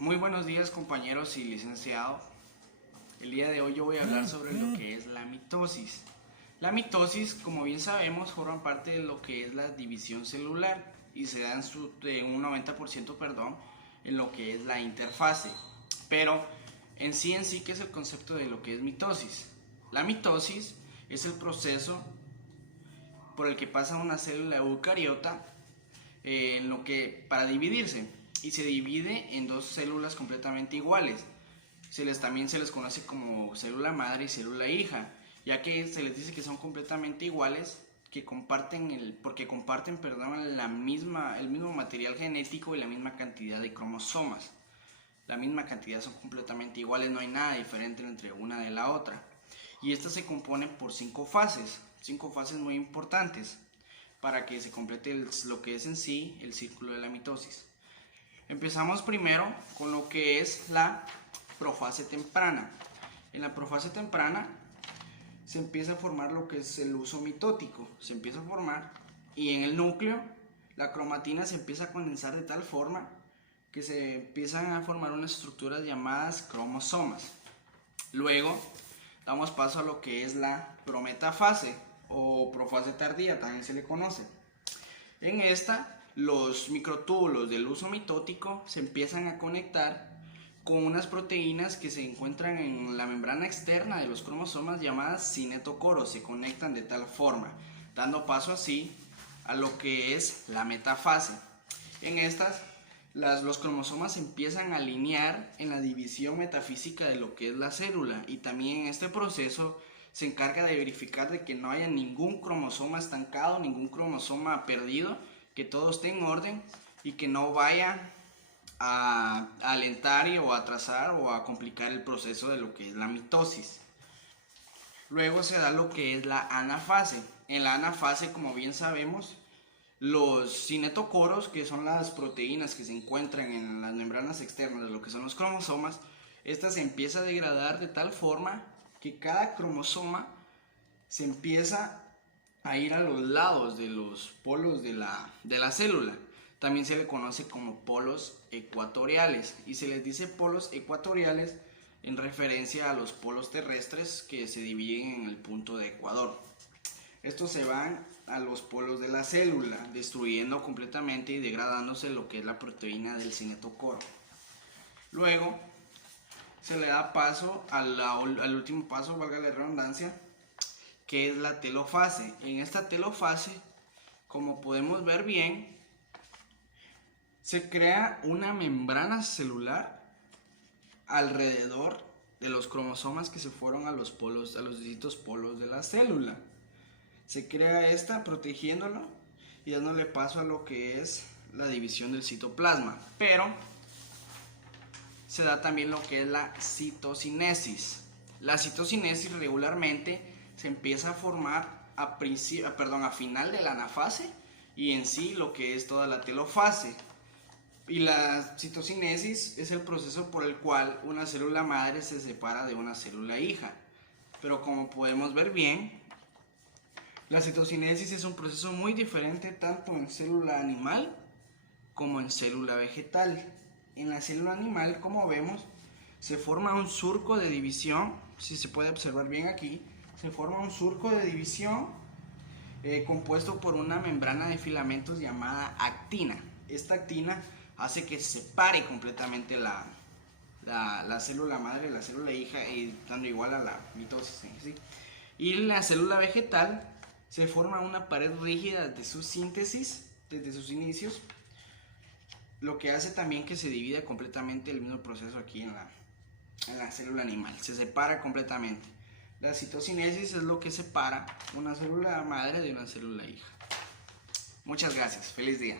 Muy buenos días, compañeros y licenciado. El día de hoy yo voy a hablar sobre lo que es la mitosis. La mitosis, como bien sabemos, forma parte de lo que es la división celular y se da de un 90%, en lo que es la interfase. Pero en sí, ¿qué es el concepto de lo que es mitosis? La mitosis es el proceso por el que pasa una célula eucariota para dividirse, y se divide en dos células completamente iguales. También se les conoce como célula madre y célula hija, ya que se les dice que son completamente iguales, porque comparten el mismo material genético y la misma cantidad de cromosomas. La misma cantidad, son completamente iguales, no hay nada diferente entre una de la otra. Y estas se componen por cinco fases muy importantes para que se complete lo que es en sí el círculo de la mitosis. Empezamos primero con lo que es la profase temprana. En la profase temprana se empieza a formar lo que es el uso mitótico, se empieza a formar, y en el núcleo la cromatina se empieza a condensar de tal forma que se empiezan a formar unas estructuras llamadas cromosomas. Luego damos paso a lo que es la prometafase o profase tardía, también se le conoce. En esta, los microtúbulos del uso mitótico se empiezan a conectar con unas proteínas que se encuentran en la membrana externa de los cromosomas llamadas cinetocoros. Se conectan de tal forma, dando paso así a lo que es la metafase. En estas, los cromosomas se empiezan a alinear en la división metafísica de lo que es la célula, y también en este proceso se encarga de verificar de que no haya ningún cromosoma estancado, ningún cromosoma perdido, que todo esté en orden y que no vaya a alentar o a atrasar o a complicar el proceso de lo que es la mitosis. Luego se da lo que es la anafase. En la anafase, como bien sabemos, los cinetocoros, que son las proteínas que se encuentran en las membranas externas de lo que son los cromosomas, esta se empieza a degradar de tal forma que cada cromosoma se empieza a ir a los lados de los polos de la célula. También se le conoce como polos ecuatoriales, y se les dice polos ecuatoriales en referencia a los polos terrestres que se dividen en el punto de Ecuador. Estos se van a los polos de la célula, destruyendo completamente y degradándose lo que es la proteína del cinetocoro. Luego se le da paso al último paso, valga la redundancia, que es la telofase. En esta telofase, como podemos ver bien, se crea una membrana celular alrededor de los cromosomas que se fueron a los distintos polos de la célula. Se crea esta protegiéndolo y dándole paso a lo que es la división del citoplasma. Pero se da también lo que es la citocinesis. La citocinesis regularmente se empieza a formar a final de la anafase y en sí lo que es toda la telofase. Y la citocinesis es el proceso por el cual una célula madre se separa de una célula hija. Pero como podemos ver bien, la citocinesis es un proceso muy diferente tanto en célula animal como en célula vegetal. En la célula animal, como vemos, se forma un surco de división, si se puede observar bien aquí, se forma un surco de división compuesto por una membrana de filamentos llamada actina. Esta actina hace que se separe completamente la célula madre de la célula hija, y dando igual a la mitosis, ¿sí? Y en la célula vegetal se forma una pared rígida de su síntesis desde sus inicios, lo que hace también que se divida completamente el mismo proceso aquí en la célula animal. Se separa completamente. La citocinesis es lo que separa una célula madre de una célula hija. Muchas gracias. Feliz día.